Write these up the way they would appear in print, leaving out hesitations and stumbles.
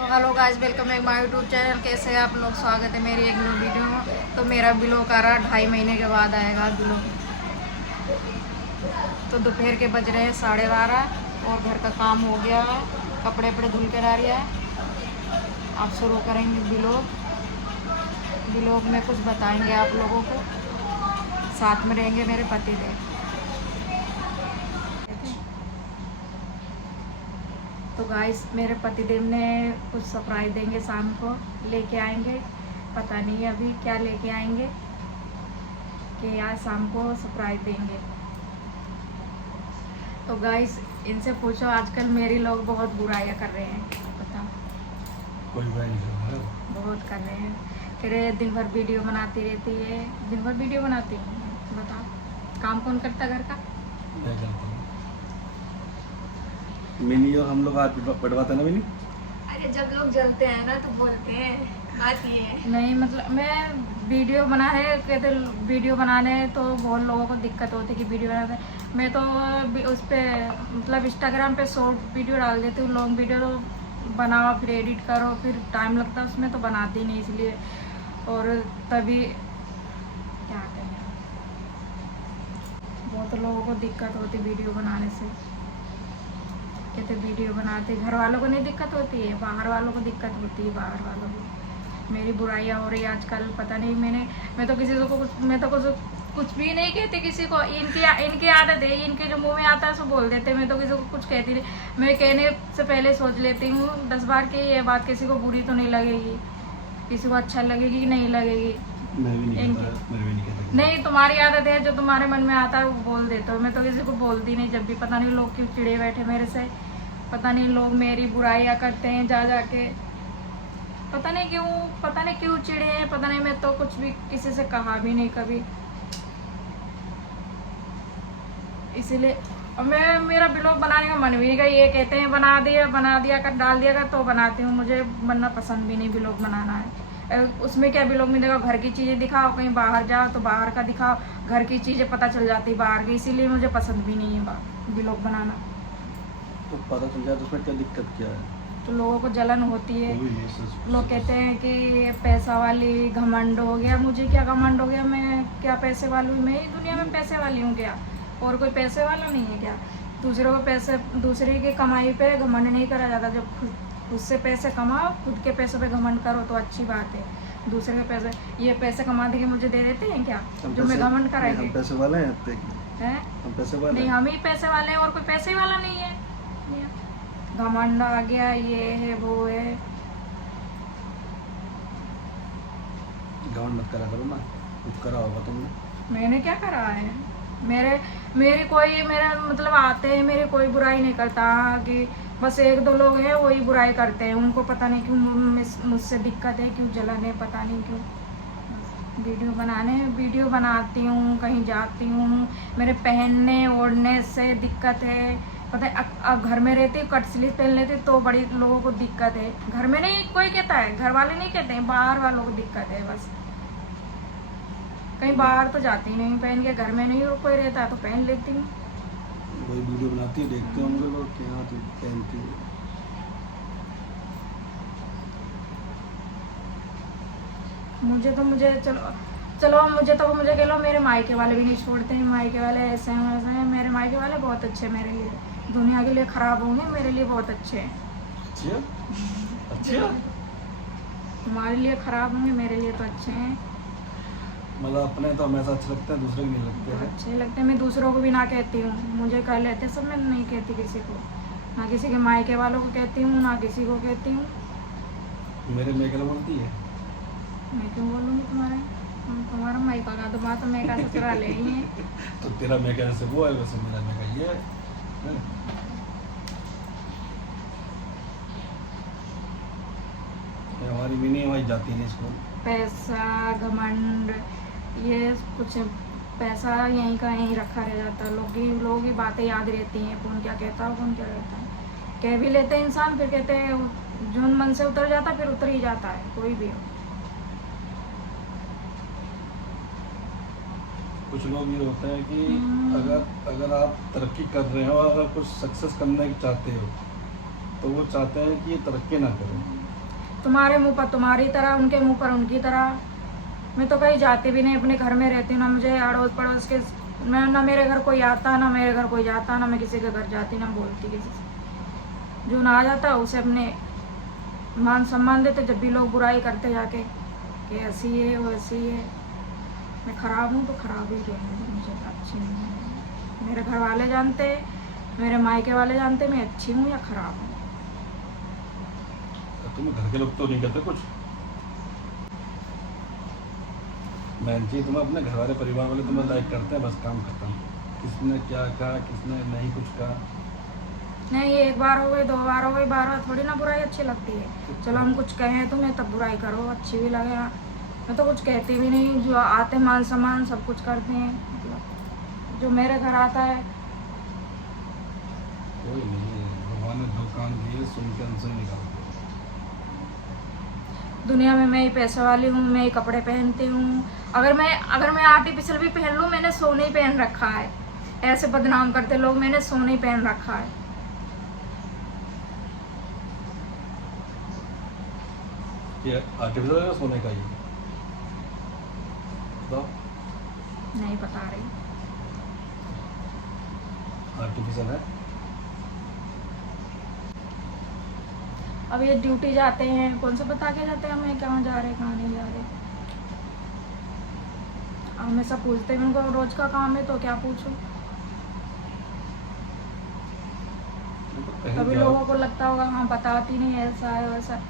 तो hello guys, welcome back my YouTube channel. कैसे हैं आप लोग? स्वागत है मेरी एक न्यू वीडियो में। तो मेरा ब्लॉग आ रहा 2.5 महीने के बाद आएगा ब्लॉग। तो दोपहर के बज रहे हैं 12:30 और घर का काम हो गया है, कपड़े वपड़े धुल कर आ रहा है। आप शुरू करेंगे ब्लॉग। ब्लॉग में कुछ बताएंगे आप लोगों को, साथ में रहेंगे मेरे पतिदेव। तो गाइस, मेरे पतिदेव ने कुछ सरप्राइज देंगे, शाम को लेके आएंगे। पता नहीं अभी क्या लेके आएंगे, कि आज शाम को सरप्राइज देंगे। तो गाइस, इनसे पूछो आजकल मेरी लोग बहुत बुराइयां कर रहे हैं। बताओ। कोई बुराई नहीं कर रहा है। बहुत कर रहे हैं। कह रहे दिन भर वीडियो बनाती रहती है, दिन भर वीडियो बनाती हूँ। बताओ, काम कौन करता घर का? मैं करता हूँ। मिनी और हम लोग आज बढ़वाते ना मिनी। अरे जब लोग जलते हैं ना तो बोलते हैं, बात ये है। नहीं मतलब मैं वीडियो बनाने कहते, वीडियो बनाने तो बहुत लोगों को दिक्कत होती है कि वीडियो बनाते। मैं तो उस पर मतलब इंस्टाग्राम पे शॉर्ट वीडियो डाल देती हूँ। लॉन्ग वीडियो तो बनाओ, फिर एडिट करो, फिर टाइम लगता है उसमें, तो बनाती नहीं इसलिए। और तभी क्या करें, बहुत लोगों को दिक्कत होती वीडियो बनाने से। कहते वीडियो बनाते, घर वालों को नहीं दिक्कत होती है, बाहर वालों को दिक्कत होती है। बाहर वालों को मेरी बुराइयाँ हो रही है आजकल। पता नहीं, मैं तो किसी को कुछ भी नहीं कहती किसी को। इनकी आदत है, इनके जो मुंह में आता है सो बोल देते। मैं तो किसी को कुछ कहती नहीं। मैं कहने से पहले सोच लेती हूँ 10 बार कि ये बात किसी को बुरी तो नहीं लगेगी, किसी को अच्छा लगेगी कि नहीं लगेगी। मैं भी नहीं कहता। नहीं, तुम्हारी आदत है, जो तुम्हारे मन में आता है वो बोल देते हो। मैं तो किसी को बोलती नहीं। जब भी पता नहीं लोग क्यों चिड़े बैठे मेरे से, पता नहीं लोग मेरी बुराइयां करते हैं जा जाके। पता नहीं क्यों चिड़े हैं, पता नहीं। मैं तो कुछ भी किसी से कहा भी नहीं कभी, इसीलिए। और मेरा ब्लॉग बनाने का मन भी नहीं कर। ये कहते हैं बना दिया कर, डाल दिया कर, तो बनाती हूँ। मुझे बनना पसंद भी नहीं, ब्लॉग बनाना है। उसमें क्या ब्लॉग में देखो, घर की चीज़ें दिखाओ, कहीं बाहर जाओ तो बाहर का दिखाओ, घर की चीज़ें पता चल जाती बाहर की। इसीलिए मुझे पसंद भी नहीं है ब्लॉग बनाना। तो पता चल जाए तो उसमें क्या दिक्कत क्या है? तो लोगों को जलन होती है। कोई नहीं, सच- लोग कहते हैं कि पैसा वाली, घमंड हो गया। मुझे क्या घमंड हो गया? मैं क्या पैसे वाली हूँ? मैं ही दुनिया में पैसे वाली हूँ क्या? और कोई पैसे वाला नहीं है क्या? दूसरों को पैसे, दूसरे की कमाई पे घमंड नहीं करा जाता। जब खुद से पैसे कमाओ, खुद के पैसों पे घमंड करो तो अच्छी बात है। दूसरे के पैसे, ये पैसे कमा दे के मुझे दे देते हैं क्या, जो मैं घमंड कराएंगे? हम पैसे वाले हैं, हम पैसे वाले नहीं, हैं। हम ही पैसे वाले हैं, और कोई पैसे वाला नहीं है। घमंड आ गया, ये है वो है। घमंड मत करा करो ना, कुछ करा होगा तुमने। मैंने क्या करा है? मेरे मतलब आते हैं, मेरी कोई बुराई नहीं करता। कि बस एक दो लोग हैं वही बुराई करते हैं। उनको पता नहीं क्यों मुझसे दिक्कत है, क्यों जलन है, पता नहीं क्यों। वीडियो बनाती हूँ, कहीं जाती हूँ, मेरे पहनने ओढ़ने से दिक्कत है। पता है, अब घर में रहती, कट स्लीव पहन लेती तो बड़ी लोगों को दिक्कत है। घर में नहीं कोई कहता है, घर वाले नहीं कहते हैं, बाहर वालों को दिक्कत है बस। कहीं बाहर तो जाती नहीं पहन के, घर में नहीं कोई रहता तो पहन लेती हूँ। वही वीडियो बनाती है, देखते होंगे लोग क्या तुम पहनती हो। मुझे कह लो, मेरे मायके वाले भी नहीं छोड़ते हैं। मायके वाले ऐसे हैं वैसे हैं। मेरे मायके वाले बहुत अच्छे हैं मेरे लिए। दुनिया के लिए खराब होंगे, मेरे लिए बहुत अच्छे हैं। अच्छा तुम्हारे लिए खराब होंगे, मेरे लिए तो अच्छे हैं। मतलब अपने तो हमेशा अच्छे लगते हैं, दूसरे के नहीं लगते हैं। अच्छे लगते हैं। मैं दूसरों को भी ना कहती हूँ, मुझे कह लेते सब। मैं नहीं कहती किसी को, ना किसी के मायके वालों को कहती हूँ, ना किसी को कहती हूँ। मेरे मेकल बोलती है। मैं क्यों बोलूँगी तुम्हारा मायका का? तो बात मैं का ससुराल ले ही है। तो तेरा मेका जैसे वो है वैसे मेरा मेका ये है। हमारी मिनी वही जाती है स्कूल। पैसा, घमंड, ये कुछ पैसा यहीं का यहीं रखा रह जाता है। लोगों की बातें याद रहती हैं, कौन क्या कहता है, कौन क्या कहता है। कह भी लेते हैं इंसान, फिर कहते हैं जो मन से उतर जाता है, फिर उतर ही जाता है, कोई भी हो। कुछ लोग ये होते हैं कि अगर आप तरक्की कर रहे हो, अगर कुछ सक्सेस करना चाहते हो, तो वो चाहते हैं कि ये तरक्की ना करें। तुम्हारे मुंह पर तुम्हारी तरह, उनके मुंह पर उनकी तरह। मैं तो कहीं जाती भी नहीं, अपने घर में रहती हूँ ना। मुझे अड़ोस पड़ोस के, मैं ना मेरे घर कोई आता ना मेरे घर कोई जाता, ना मैं किसी के घर जाती ना बोलती किसी से। जो ना आ जाता उसे अपने मान सम्मान देते। जब भी लोग बुराई करते जाके कि ऐसी है वो ऐसी है, मैं ख़राब हूँ तो ख़राब ही रहूँगी, मुझे अच्छी नहीं है। मेरे घर वाले जानते, मेरे मायके वाले जानते मैं अच्छी हूँ या ख़राब हूँ। तुम्हें घर के लोग तो नहीं कहते कुछ? बहन जी, तुम्हें अपने घर वाले परिवार वाले तुम्हें लाइक करते हैं, बस काम खत्म। किसने क्या कहा, किसने नहीं कुछ कहा। नहीं, एक बार हो गई, 2 बार हो गई, बार बार थोड़ी ना बुराई अच्छी लगती है। चलो हम कुछ कहें तुम्हें तब बुराई करो, अच्छी भी लगे। मैं तो कुछ कहती भी नहीं, जो आते मान सम्मान सब कुछ करते हैं। मतलब जो मेरे घर आता है, कोई नहीं है, भगवान ने 2 कान दिए, सुन के अनसुन निकाल दिए। दुनिया में मैं ही पैसे वाली हूँ, मैं ही कपड़े पहनती हूँ। अगर मैं आर्टिफिशियल भी पहन लूँ, मैंने सोने ही पहन रखा है। ऐसे बदनाम करते लोग, मैंने सोने ही पहन रखा है। ये आर्टिफिशियल है सोने का ही? बताओ। नहीं बता रही। आर्टिफिशियल है। अब ये ड्यूटी जाते हैं, कौन सा बता के जाते हैं हमें कहाँ जा रहे कहाँ नहीं जा रहे। हमेशा पूछते हैं, उनको रोज का काम है तो क्या पूछूं। कहीं कभी जाओ। लोगों को लगता होगा हाँ बताती नहीं, ऐसा है वैसा।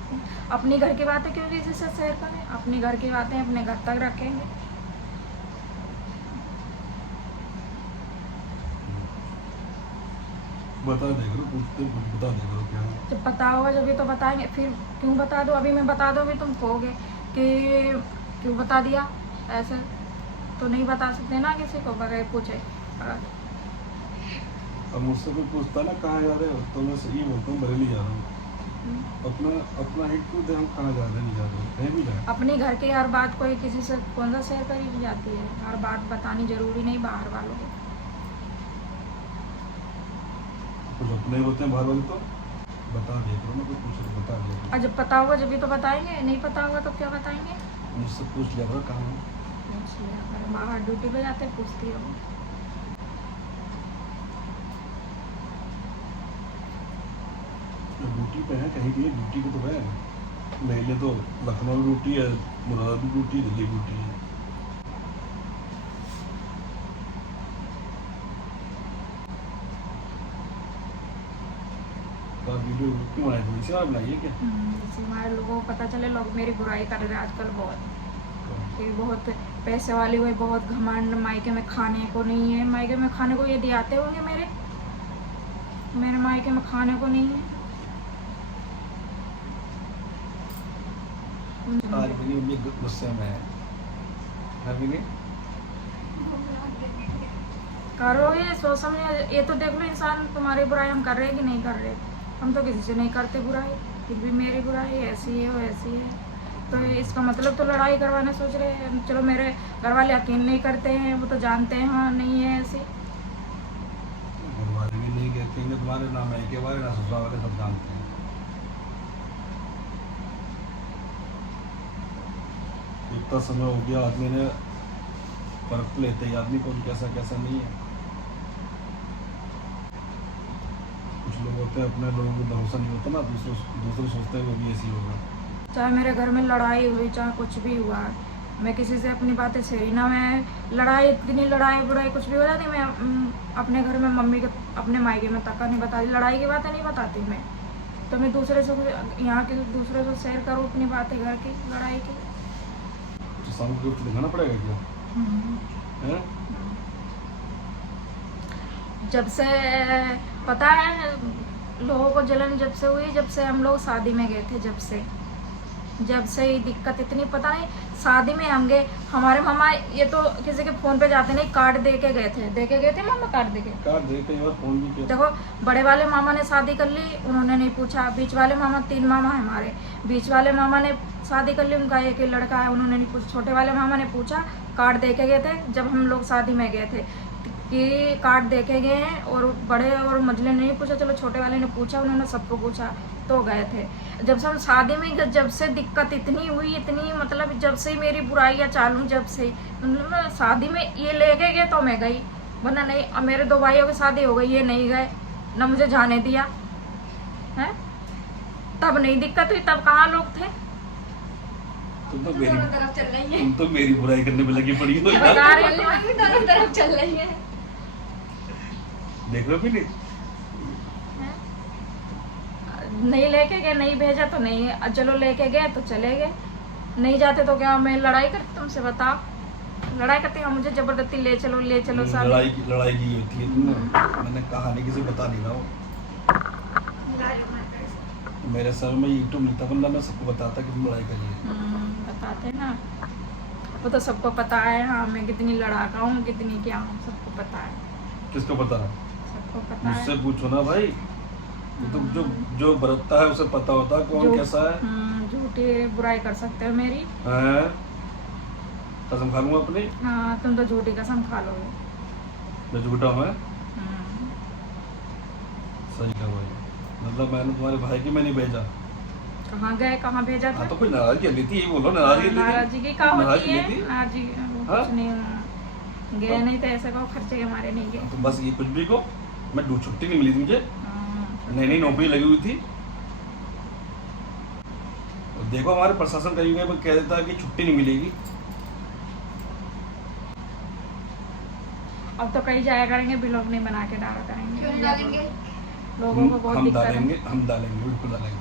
अपनी घर की बातें क्यों किसी से शेयर करें? अपनी घर की बातें अपने घर तक रखेंगे। बता दे करो, पूछते कुछ बता दे करो क्या है। जब पता होगा जब भी तो बताएंगे, फिर क्यों बता दो? अभी मैं बता दूँ भी तुम कहोगे कि क्यों बता दिया। ऐसे तो नहीं बता सकते ना किसी को बगैर पूछे। अब मुझसे कोई पूछता ना कहाँ जा रहे हो, तो मैं यही बोलता हूँ बरेली जा रहा हूँ। अपना हिट क्यों दे, हम कहाँ जा रहे नहीं जा रहे, कहीं भी जाए। अपनी घर की हर बात कोई किसी से कौन सा शेयर करी जाती है? हर बात बतानी जरूरी नहीं बाहर वालों को। कुछ अपने होते हैं बाहर वाले तो बता दिया करो ना, कुछ पूछो तो बता दिया करो। और जब पता होगा जब भी तो बताएंगे, नहीं पता होगा तो क्या बताएंगे? मुझसे पूछ लिया करो कहाँ हो। बाहर ड्यूटी पे जाते पूछती हो। ड्यूटी पे है कहीं भी, ड्यूटी पे तो है। मेरे तो लखनऊ ड्यूटी है, मुरादाबाद ड्यूटी, दिल्ली ड्यूटी है। तो आप वीडियो क्यों बनाए थे, इसी बार बनाइए क्या? जैसे हमारे लोगों को पता चले, लोग मेरी बुराई कर रहे हैं आजकल बहुत, कि बहुत पैसे वाली हुई, बहुत घमंड, मायके में खाने को नहीं है। मायके में खाने को ये दियाते होंगे मेरे मायके में खाने को नहीं है। आज भी नहीं, गुस्से में है भी नहीं। करो ये सोच समझ, ये तो देख लो इंसान तुम्हारी बुराई हम कर रहे हैं कि नहीं कर रहे। हम तो किसी से नहीं करते बुराई, फिर भी मेरी बुराई ऐसी है वो ऐसी है। तो इसका मतलब तो लड़ाई करवाना सोच रहे हैं। चलो मेरे घर वाले यकीन नहीं करते हैं, वो तो जानते हैं हाँ नहीं है ऐसी। घर वाले भी नहीं कहते हैं तुम्हारे, ना मायके वाले ना ससुराल वाले, सब जानते हैं। इतना समय हो गया, आदमी ने परख लेते ही आदमी कौन कैसा कैसा नहीं है। कुछ लोग होते हैं अपने लोगों को भरोसा नहीं होता ना, दूसरे सोचते हैं वो भी ऐसी होगा। चाहे मेरे घर में लड़ाई हुई, चाहे कुछ भी हुआ, मैं किसी से अपनी बातें शेयर ना, मैं लड़ाई इतनी लड़ाई बुराई कुछ भी हो जाती, मैं अपने घर में मम्मी के अपने मायके में तक नहीं बताती, लड़ाई की बातें नहीं बताती मैं। तो मैं दूसरे से यहाँ के दूसरे से शेयर करूँ अपनी बातें घर की लड़ाई की। तो सामने रूप दिखाना पड़ेगा क्या है? जब से पता है लोगों को जलन जब से हुई, जब से हम लोग शादी में गए थे, जब से ही दिक्कत इतनी, पता नहीं शादी में हम गए, हमारे मामा ये तो किसी के फोन पे जाते नहीं, कार्ड दे के गए थे मामा, कार्ड दे के फोन भी किया। देखो बड़े वाले मामा ने शादी कर ली, उन्होंने नहीं पूछा। बीच वाले मामा, 3 मामा है हमारे, बीच वाले मामा ने शादी कर ली, उनका एक लड़का है, उन्होंने नहीं पूछा। छोटे वाले मामा ने पूछा, कार्ड दे के गए थे जब हम लोग शादी में गए थे कि कार्ड दे के गए हैं, और बड़े और मझले ने नहीं पूछा। चलो छोटे वाले ने पूछा, उन्होंने सबको पूछा तो गए थे। जब से हम शादी में गए, जब से दिक्कत इतनी हुई, इतनी मतलब जब से ही मेरी बुराइयाँ चालू, जब से मतलब मैं शादी में ये लेके गए तो मैं गई, वरना नहीं। अब मेरे 2 भाइयों की शादी हो गई, ये नहीं गए, ना मुझे जाने दिया है। तब नहीं दिक्कत हुई, तब कहाँ लोग थे। तुम तो दोनों तरफ चल रही है, तुम तो मेरी बुराई करने में लगी पड़ी हो यार। बता रही हूँ। मम्मी दोनों तरफ चल रही है। देख लो भी नहीं। नहीं लेके गए, नहीं भेजा तो नहीं, चलो लेके गए तो चले गए, नहीं जाते तो क्या मैं लड़ाई करती तुमसे, बताओ। लड़ाई करती हम, मुझे जबरदस्ती ले चलो साथ। लड़ाई की होती है तुमने। मैंने कहानी किसी बता नहीं रहा हूँ। मेरे सर में यूट्यूब नहीं था, वरना मैं सबको बताता कि तुम लड़ाई करिए। बताते ना, वो तो सबको पता है। हाँ, मैं कितनी लड़ाका हूँ, कितनी क्या हूँ, सबको पता है। किसको पता है? सबको पता है। मुझसे पूछो ना भाई। तो जो बरतता है उसे पता होता है कौन कैसा है। झूठी बुराई कर सकते हो मेरी। हैं? कसम खा लूंगा अपनी। हाँ, तुम तो झूठी कसम खा लोगे। मैं झूठा हूँ मैं? सही कहा भाई। मतलब मैंने तुम्हारे भाई की मैं नहीं भेजा। कहाँ गए, कहाँ भेजा था? हाँ तो कोई नाराजगी नहीं थी, ये बोलो नाराजगी नाराजगी की क्या होती है? थी? नाराजगी हाँ? कुछ नहीं, गए नहीं तो ऐसे कहो खर्चे के हमारे नहीं गए। तो बस ये कुछ भी को मैं छुट्टी नहीं मिली थी मुझे, नई नौकरी लगी हुई थी। और देखो हमारे प्रशासन कहीं कहीं कह देता है कि छुट्टी नहीं मिलेगी। अब तो कहीं जाया करेंगे, ब्लॉग नहीं बना के डाला करेंगे। क्यों डालेंगे? लोगों को बहुत दिक्कत है। हम डालेंगे बिल्कुल डालेंगे।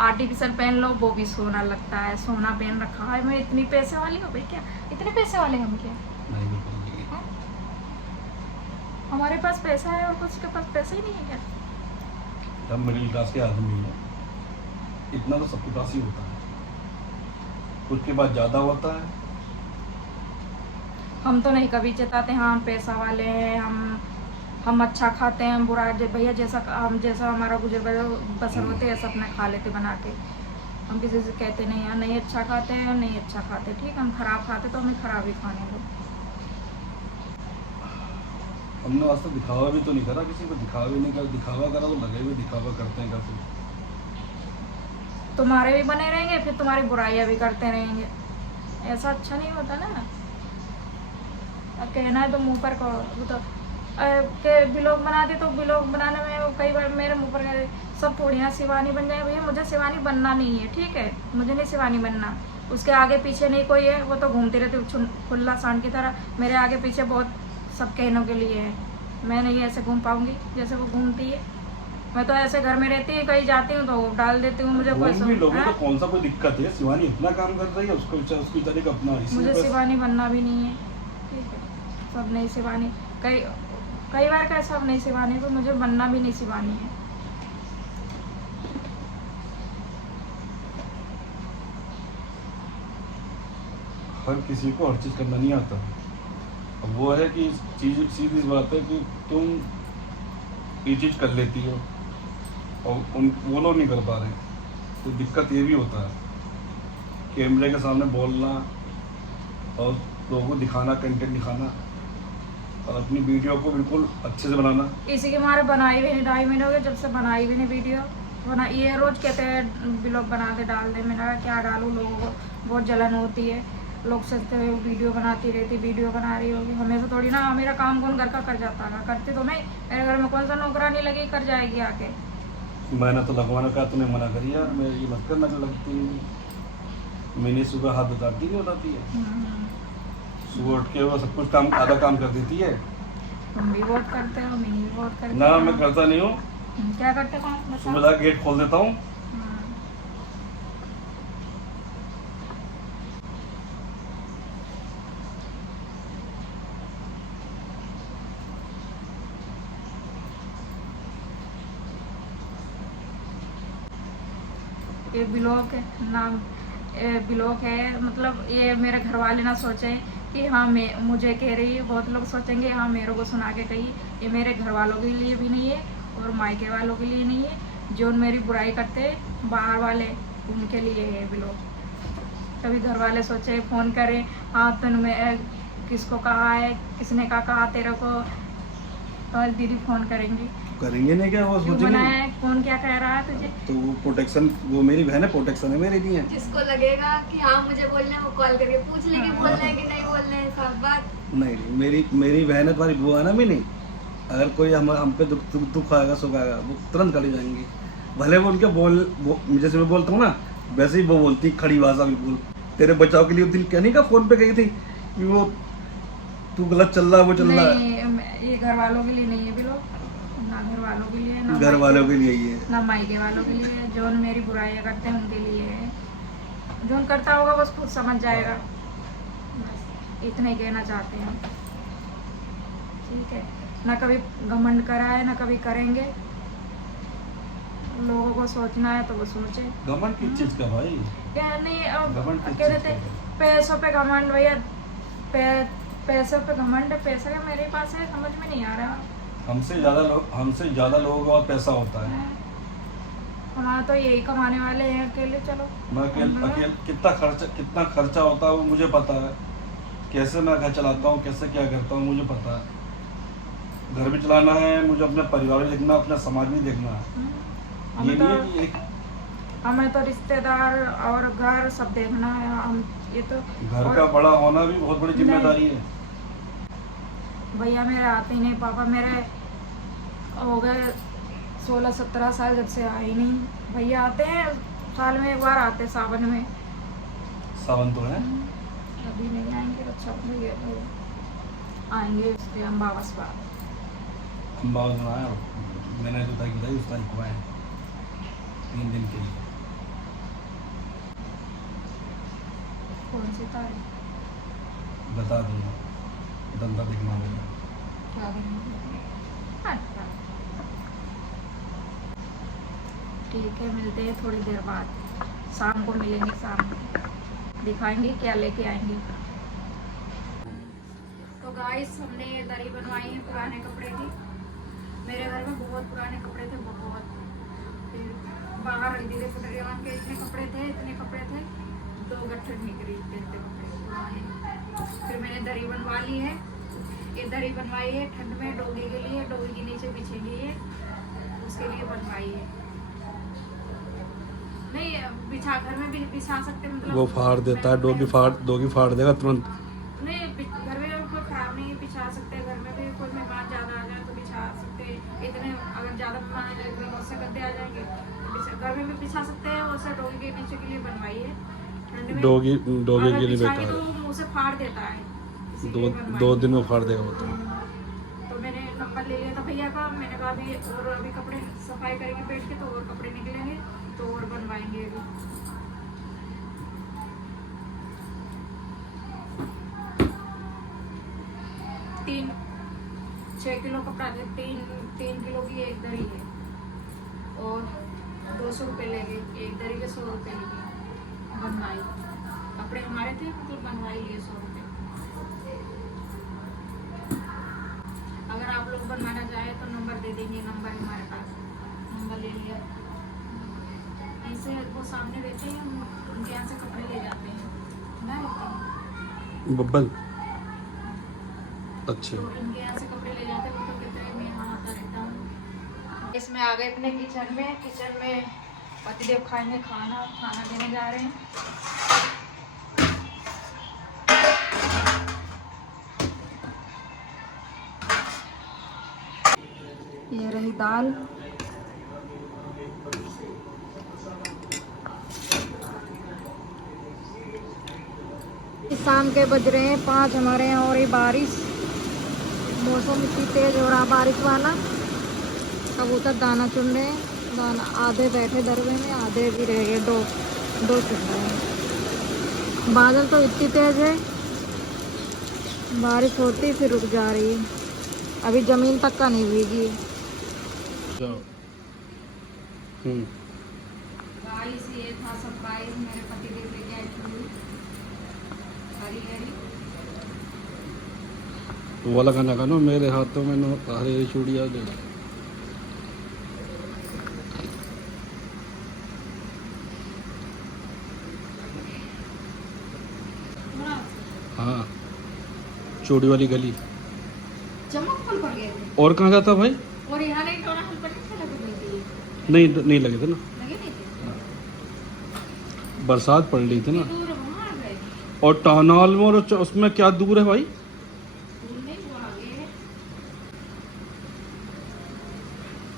आर्टिफिशियल पहन लो, वो भी सोना लगता है, सोना पहन रखा है। मैं इतनी पैसे वाली हूँ भाई, क्या इतने पैसे वाले हम क्या? नहीं बिल्कुल नहीं। हाँ? हमारे पास पैसा है और कुछ के पास पैसा ही नहीं है क्या? हम मिडिल क्लास के आदमी हैं, इतना तो सबके पास ही होता है, कुछ के पास ज़्यादा होता है। हम तो नहीं कभी चेताते हाँ हम पैसा वाले हैं, हम अच्छा खाते हैं, बुरा भैया जैसा हम जैसा हमारा गुजर बसर होते हैं, सब अपना खा लेते बना के। हम किसी से कहते नहीं यार नहीं अच्छा खाते हैं, नहीं अच्छा खाते, ठीक, हम खराब खाते तो हमें खराब ही खाने दो। हमने वास्तव दिखावा भी तो नहीं करा, किसी को दिखावा भी नहीं करा। दिखावा करा तो लगे हुए दिखावा करते हैं काफी। तुम्हारे भी बने रहेंगे, फिर तुम्हारी बुराइयां भी करते रहेंगे, ऐसा अच्छा नहीं होता ना। अब कहना है तो मुंह पर कहो। वो तो के ब्लॉग बनाते तो ब्लॉग बनाने में कई बार मेरे मुंह पर सब थोड़ी ना शिवानी बन जाए। भैया मुझे शिवानी बनना नहीं है, ठीक है, मुझे नहीं शिवानी बनना। उसके आगे पीछे नहीं कोई है, वो तो घूमती रहती खुला सांड की तरह। मेरे आगे पीछे बहुत सब कहनों के लिए है, मैं नहीं ऐसे घूम पाऊंगी जैसे वो घूमती है। मैं तो ऐसे घर में रहती हूँ, कहीं जाती हूँ तो डाल देती हूँ। मुझे कोई भी लोगों को कौन सा कोई दिक्कत है? शिवानी इतना काम कर रही है, उसकी तरीका अपना। मुझे शिवानी बनना भी नहीं है, ठीक है, सब नहीं शिवानी। कई बार क्या सब नहीं शिवानी, तो मुझे बनना भी नहीं शिवानी है। हर किसी को हर चीज़ करना नहीं आता। अब वो है कि चीज़ सीधी सी बात है कि तुम ये चीज़ कर लेती हो और वो लोग नहीं कर पा रहे हैं, तो दिक्कत ये भी होता है। कैमरे के सामने बोलना और लोगों को दिखाना, कंटेंट दिखाना और अपनी वीडियो को बिल्कुल अच्छे से बनाना। इसी के मारे बनाई भी नहीं, 2.5 महीने हो गए जब से बनाई भी नहीं वीडियो। बना ये रोज कहते हैं ब्लॉग बना के डाल दे, मैंने कहा क्या डालूँ, लोगों को बहुत जलन होती है। लोग सोचते हैं वीडियो बनाती रहती, वीडियो बना रही होगी, हमें तो थोड़ी ना, मेरा काम कौन घर का कर जाता है? करती तो नहीं, मेरे घर में कौन सा नौकरानी लगी कर जाएगी आके? मैंने तो लगवाने का तूने मना करी यार, मैं ये मत करना लगती। मैंने सुबह हाथ बताती नहीं बताती है, सुबह उठ के वो सब कुछ काम आधा काम कर देती है। तुम भी बहुत करते हो, मैं भी बहुत करती ना हूँ। मैं करता नहीं हूँ, क्या करते हो? सुबह जाके गेट खोल देता हूँ। ये ब्लॉग नाम ब्लॉग है, मतलब ये मेरे घर वाले ना सोचें कि हाँ मैं मुझे कह रही है, बहुत लोग सोचेंगे हाँ मेरे को सुना के कही। ये मेरे घर वालों के लिए भी नहीं है और मायके वालों के लिए नहीं है, जो मेरी बुराई करते हैं बाहर वाले उनके लिए है ब्लॉग। कभी घर वाले सोचे फ़ोन करें हाँ तुमने किसको कहा है, किसने कहा तेरे को, तो दीदी फ़ोन करेंगी करेंगे नहीं क्या, वो क्यों सोचेंगे। बनाया है? कौन क्या कह रहा है तुझे? तो वो प्रोटेक्शन, वो मेरी बहन है, प्रोटेक्शन है मेरे लिए। जिसको लगेगा कि हाँ मुझे बोलना है वो कॉल करके पूछ ले कि हाँ। बोलना है कि नहीं बोलना है, सब बात। नहीं नहीं, मेरी बहन है, तुम्हारी बुआ है ना, भी नहीं। अगर कोई हम पे दुख आएगा, सुख आएगा, वो तुरंत खड़ी जाएंगी। भले वो उनके जैसे मैं बोलता हूँ ना, वैसे ही वो बोलती खड़ी भाषा बिल्कुल। तेरे बचाव के लिए उस दिन क्या नहीं का फोन पे कही थी कि वो तू गलत चल रहा है, वो चल रहा है। नहीं, ये घर वालों के लिए नहीं है बिलो, ना घर वालों के लिए, ना घर वालों के लिए ही है। ना मायके वालों के लिए। जो मेरी बुराइयां करते हैं उनके लिए है। जो करता होगा बस खुद समझ जाएगा, बस इतना ही कहना चाहते हैं। ठीक है, ना कभी घमंड करा है, ना कभी करेंगे। लोगों को सोचना है तो वो सोचे। घमंड किस चीज का भाई? क्या नहीं, अब घमंड किस कह चीज देते का? पैसों पे घमंड भैया, पैसों पे घमंड। पैसा क्या मेरे पास है, समझ में नहीं आ रहा। हमसे ज्यादा लोगों के पास पैसा होता है। हमारा तो यही कमाने वाले हैं अकेले। चलो मैं अकेले कितना खर्चा होता है वो मुझे पता है। कैसे मैं घर चलाता हूँ, कैसे क्या करता हूँ मुझे पता है। घर भी चलाना है मुझे, अपने परिवार भी देखना, अपना समाज भी देखना है। ये नहीं है कि एक हमें तो रिश्तेदार और घर सब देखना है। हम ये तो घर का बड़ा होना भी बहुत बड़ी जिम्मेदारी है। भैया मेरे आते ही नहीं। पापा मेरे हो गए 16-17 साल जब से आए ही नहीं। भैया आते हैं साल में एक बार, आते सावन में। सावन तो है, अभी नहीं आएंगे, अच्छा भैया तो आएंगे इसलिए हम वापस बात। अम्बावत में आया, मैंने जो तारीख बताई उस तारीख को आए 3 दिन के लिए। कौन सी तारीख? बता दूंगा, धंधा दिखवा देगा। क्या करेंगे? अच्छा ठीक है, मिलते हैं थोड़ी देर बाद। शाम को मिलेंगे, शाम को दिखाएंगे क्या लेके आएंगे। तो गाइस, हमने ये दरी बनवाई है पुराने कपड़े की। मेरे घर में बहुत पुराने कपड़े थे, बहुत। फिर बाहर धीरे फुटरियान के इतने कपड़े थे 2 गट्ठर निकली इतने कपड़े पुराने। फिर मैंने दरी बनवा ली है। ये दरी बनवाई है ठंड में डोगी के लिए, डोगी के नीचे बिछेगी ये, उसके लिए बनवाई है। नहीं बिछा, घर में भी बिछा सकते, मतलब वो फाड़ देता है, डोगी फाड़ देगा तुरंत। नहीं, घर में कोई खराब नहीं, बिछा सकते हैं। घर में भी कोई मेहमान ज़्यादा आ जाए तो बिछा सकते हैं। इतने अगर ज़्यादा मेहमान आ जाएंगे उससे गंदे आ जाएंगे, घर में भी बिछा सकते हैं। उससे डोगी के नीचे के लिए बनवाई है। ठंड में डोगी अगर के लिए बिछाएंगे बेकार तो वो मुँह से फाड़ देता है, है। इसीलिए बनवाई 2 है। दिन में फाड़ देगा वो तो। तो मैंने नंबर ले लिया था भैया का। मैंने कहा अभी और अभी कपड़े सफाई करेंगे पेट के, तो और कपड़े निकलेंगे तो और बनवाएंगे अभी। तीन 6 किलो कपड़ा थे, 3 किलो की एक दरी है और 200 रुपये लेंगे एक दरी के। 100 रुपये लेंगे बनवाई। कपड़े हमारे थे, मतलब बनवाई लिए 100 रुपये। अगर आप लोग बनवाना चाहे तो नंबर दे देंगे, नंबर हमारे पास, नंबर ले लिया। ऐसे वो सामने रहते हैं, उनके यहाँ से कपड़े ले जाते हैं ना, रहते हैं। बब्बल अच्छे। तो इनके यहाँ से कपड़े ले जाते हैं, वो तो कहते हैं मैं यहाँ आता रहता हूँ। इसमें आ गए अपने किचन में पतिदेव खाएंगे खाना देने जा रहे हैं। ये रही दाल। शाम के बज रहे हैं 5। हमारे यहाँ हो रही बारिश, मौसम इतनी तेज हो रहा बारिश वाला। कबूतर दाना चुन रहे हैं, दाना आधे बैठे दरवे में, आधे भी रह गए, दो चुन रहे हैं। बादल तो इतनी तेज है, बारिश होती फिर रुक जा रही है, अभी जमीन तक का नहीं भीगी है। गाइस ये था सरप्राइज मेरे पति देव लेके आए थे। हरी वो वाला गाना गानो, मेरे हाथों में हरी हरी चूड़ियाँ दे। हाँ, चूड़ी वाली गली। चमक पड़ गए थे और कहाँ जाता भाई? और यहाँ नहीं थोड़ा नहीं लगे थे ना, लगे नहीं थे? बरसात पड़ रही थी ना। दूर वहाँ आ गए, और टानाल में और उसमें क्या दूर है भाई? दूर नहीं वो आगे है।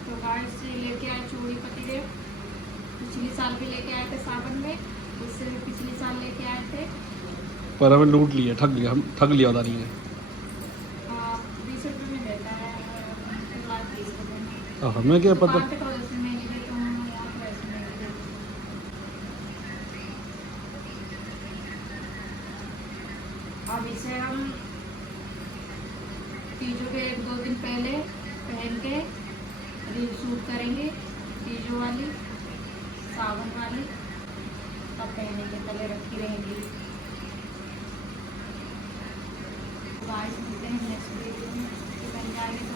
तो गाइस से लेके आए चूड़ी पतीले, पिछली साल भी लेके आए थे सावन में, उससे भी पिछले साल लेके आए थे। पर हमें लूट लिया, हम ठग लिया उधारी में। 20 रुपये में देता है, 30 रुपये में। हमें क्या पता। दुकान पे तो वैसे महंगी देता हूँ, यहाँ पे वैसे महंगी देती हूँ। अब इसे हम तीजों के 1-2 दिन पहले पहन के रील शूट करेंगे, तीजों वाली, सावन वाली, तब पहनेंगे, तले रखी रहेंगी। गाइस मिलते हैं नेक्स्ट वीडियो में, कि बन जाएंगे तो